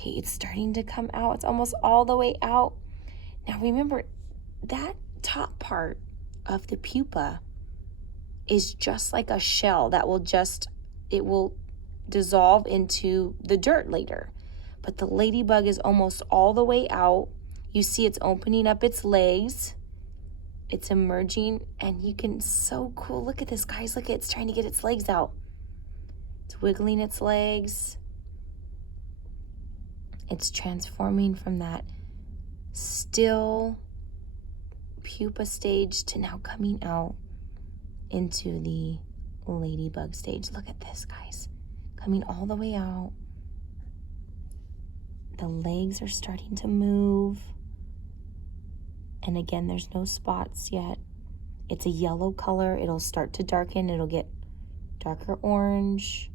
Okay, it's starting to come out. It's almost all the way out. Now remember, that top part of the pupa is just like a shell that will it will dissolve into the dirt later. But the ladybug is almost all the way out. You see it's opening up its legs. It's emerging, and you can, so cool. Look at this, guys. Look, it's trying to get its legs out. It's wiggling its legs. It's transforming from that still pupa stage to now coming out into the ladybug stage. Look at this, guys. Coming all the way out. The legs are starting to move. And again, there's no spots yet. It's a yellow color. It'll start to darken. It'll get darker orange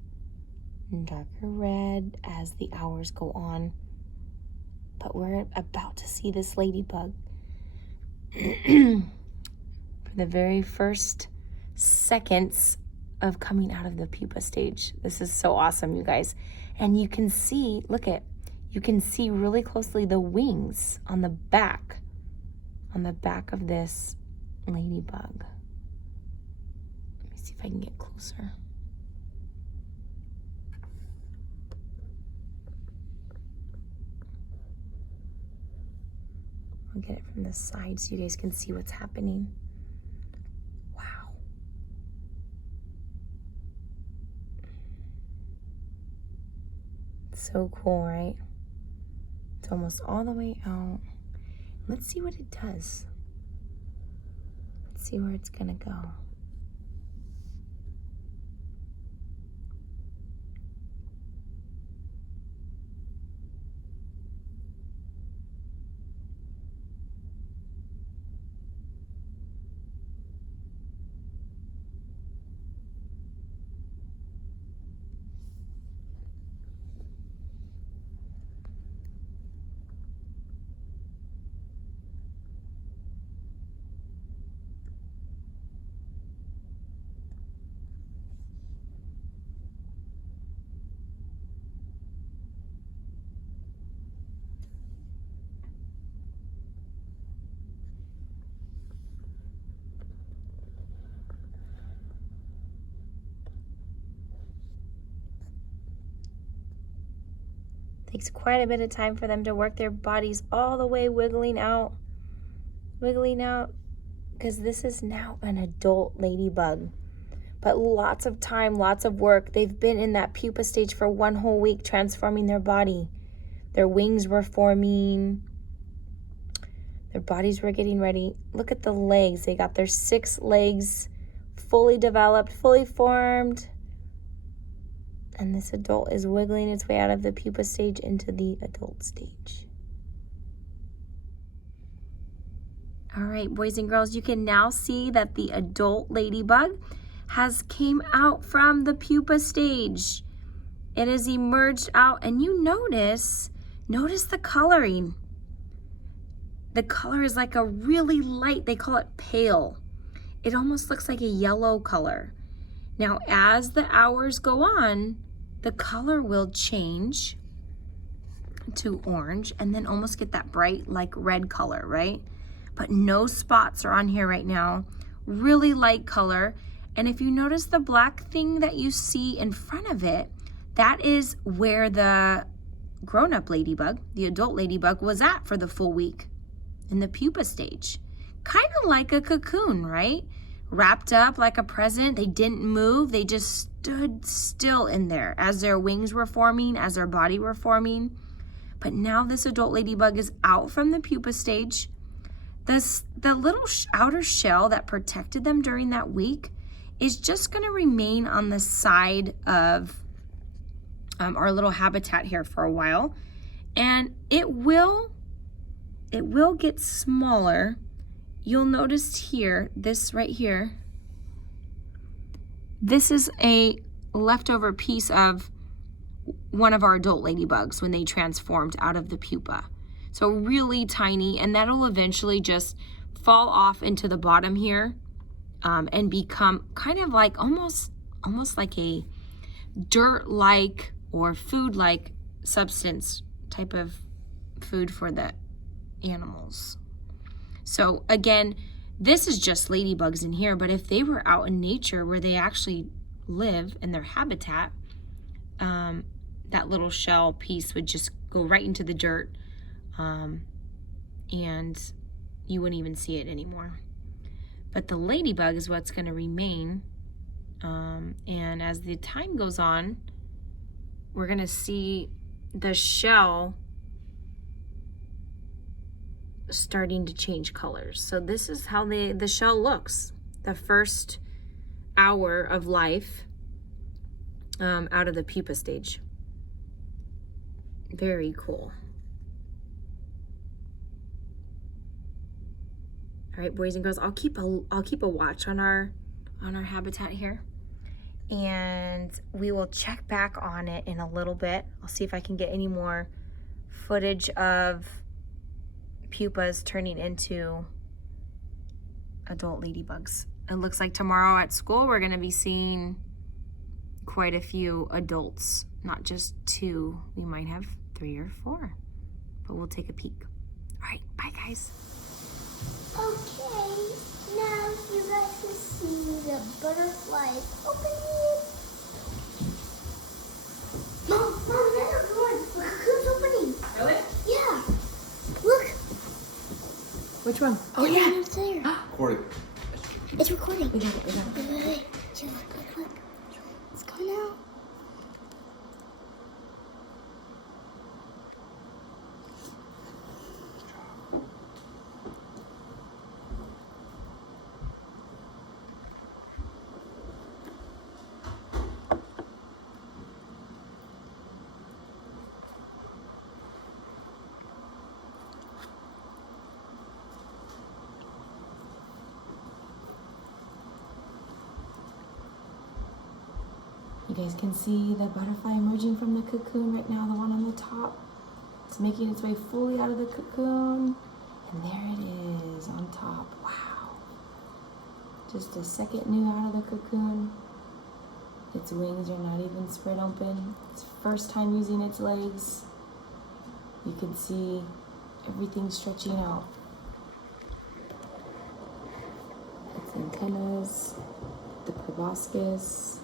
and darker red as the hours go on. But we're about to see this ladybug for the very first seconds of coming out of the pupa stage. This is so awesome, you guys. And you can see, you can see really closely the wings on the back of this ladybug. Let me see if I can get closer. I'll get it from the side so you guys can see what's happening. Wow. So cool, right? It's almost all the way out. Let's see what it does. Let's see where it's gonna go. Takes quite a bit of time for them to work their bodies all the way wiggling out, because this is now an adult ladybug. But lots of time, lots of work. They've been in that pupa stage for 1 whole week, transforming their body. Their wings were forming. Their bodies were getting ready. Look at the legs. They got their 6 legs fully developed, fully formed. And this adult is wiggling its way out of the pupa stage into the adult stage. All right, boys and girls, you can now see that the adult ladybug has came out from the pupa stage. It has emerged out, and you notice the coloring. The color is like a really light, they call it pale. It almost looks like a yellow color. Now, as the hours go on, the color will change to orange and then almost get that bright like red color, right? But no spots are on here right now. Really light color. And if you notice the black thing that you see in front of it, that is where the grown-up ladybug, the adult ladybug, was at for the full week in the pupa stage. Kind of like a cocoon, right? Wrapped up like a present. They didn't move. They just stood still in there as their wings were forming, as their body were forming. But now this adult ladybug is out from the pupa stage. The little outer shell that protected them during that week is just going to remain on the side of our little habitat here for a while. And it will get smaller. You'll notice here, this right here, this is a leftover piece of one of our adult ladybugs when they transformed out of the pupa. So really tiny, and that'll eventually just fall off into the bottom here and become kind of like almost like a dirt-like or food-like substance type of food for the animals. So again, this is just ladybugs in here, but if they were out in nature where they actually live in their habitat, that little shell piece would just go right into the dirt, and you wouldn't even see it anymore. But the ladybug is what's going to remain, and as the time goes on, we're going to see the shell starting to change colors. So this is how the shell looks the first hour of life out of the pupa stage. Very cool. All right, boys and girls, I'll keep a watch on our habitat here, and we will check back on it in a little bit. I'll see if I can get any more footage of pupas turning into adult ladybugs. It looks like tomorrow at school we're going to be seeing quite a few adults, not just 2. We might have 3 or 4, but we'll take a peek. All right, bye guys. Okay, now you guys can see the butterflies opening. Mom, there's one. Look, who's opening? Really? Yeah. Look. Which one? Oh yeah, it's there. Recording. It's recording. We got it. Wait. Just look. It's coming out. You guys can see the butterfly emerging from the cocoon right now, the one on the top. It's making its way fully out of the cocoon. And there it is on top. Wow. Just a second new out of the cocoon. Its wings are not even spread open. It's first time using its legs. You can see everything stretching out. Its antennas, the proboscis.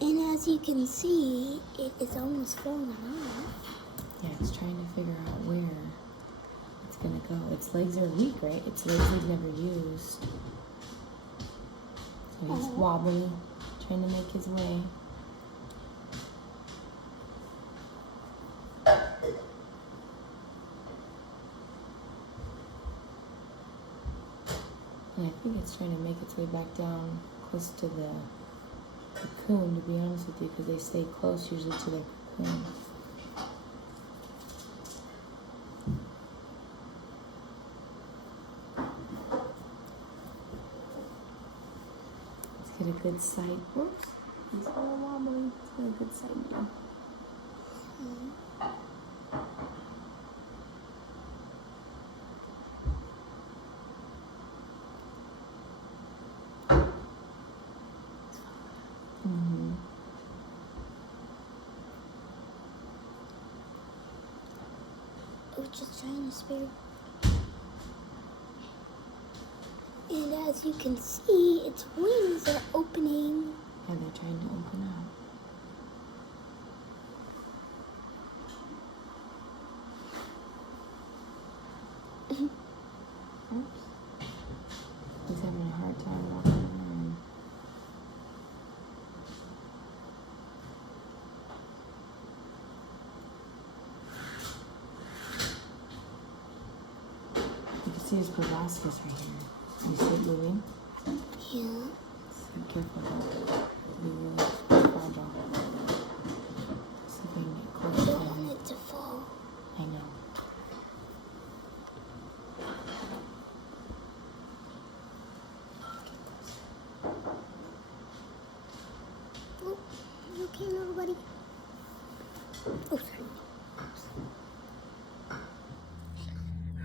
And as you can see, it is almost falling off. Yeah, it's trying to figure out where it's gonna go. Its legs are weak, right? Its legs he's never used. So he's wobbly, trying to make his way. And I think it's trying to make its way back down close to the cocoon, to be honest with you, because they stay close usually to their cocoon. Let's get a good sight. Whoops, he's a little wobbly. Let's get a good sight view. Just trying to spare. And as you can see, its wings are opening. Yeah, they're trying to open up. Oops. He's having a hard time walking around. See his proboscis right here. You see it moving? Yeah. So careful about be really fragile. See if I can get close I to don't him. want it to fall. I know. Oh, you okay, little buddy? Oh, sorry.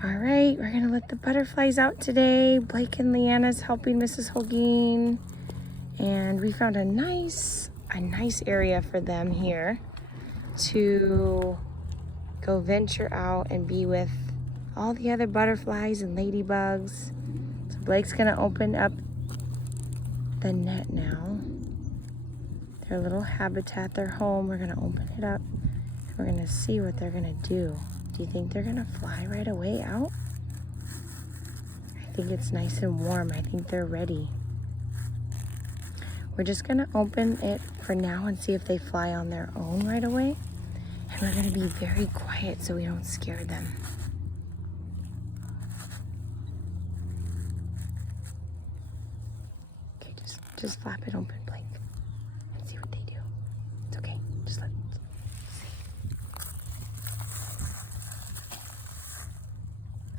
All right, we're gonna let the butterflies out today. Blake and Leanna's helping Mrs. Holguin. And we found a nice area for them here to go venture out and be with all the other butterflies and ladybugs. So Blake's gonna open up the net now. Their little habitat, their home. We're gonna open it up. We're gonna see what they're gonna do. Do you think they're gonna fly right away out? I think it's nice and warm. I think they're ready. We're just gonna open it for now and see if they fly on their own right away. And we're gonna be very quiet so we don't scare them. Okay, just flap it open, Blake, and see what they do. It's okay, just let see.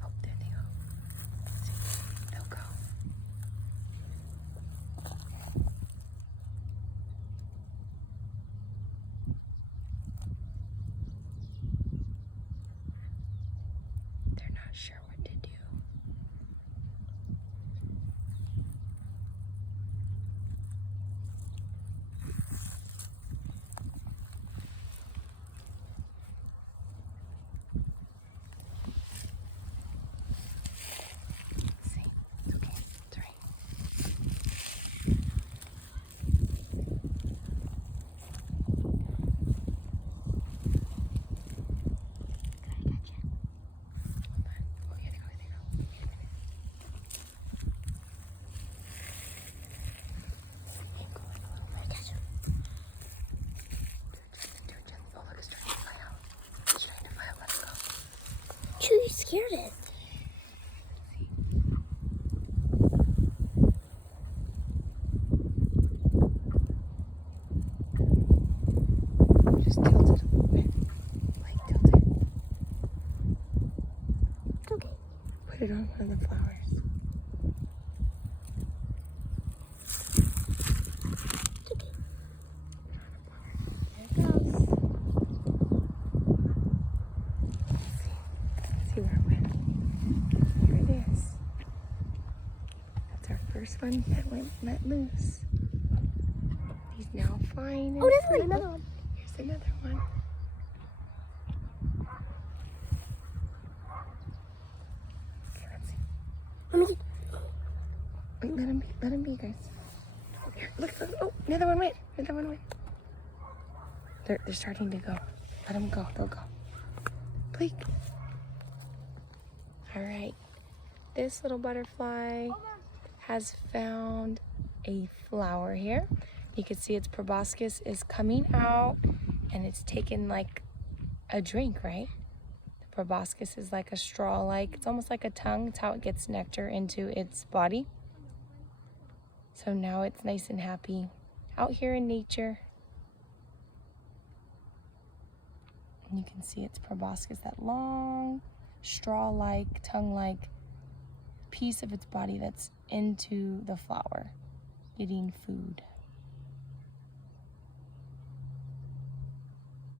Oh, there they go. See, they'll go. They're not sure what to do. See, it's okay. It's all right. I got you. Hold on. Oh, here they go. Here they go. Wait a minute. See, go like a little bit. I got you. Do it gently. Oh, look, it's trying to fly out. It's trying to fly out. Let it go. You scared it. Just tilt it a little bit. Like, tilt it. It's okay. Put it on one of the flowers. It's okay. There it goes. See where it went. Here it is. That's our first one that went let loose. He's now fine. Oh, there's another one. Here's another one. Okay, let's see. Let me see. Wait, let him be, guys. Oh, here, look, oh, another one went. Another one went. They're starting to go. Let them go. They'll go. Blake. All right. This little butterfly has found a flower here. You can see its proboscis is coming out and it's taken like a drink, right? The proboscis is like a straw-like, it's almost like a tongue. It's how it gets nectar into its body. So now it's nice and happy out here in nature. And you can see its proboscis, that long, straw-like, tongue-like piece of its body that's into the flower, getting food.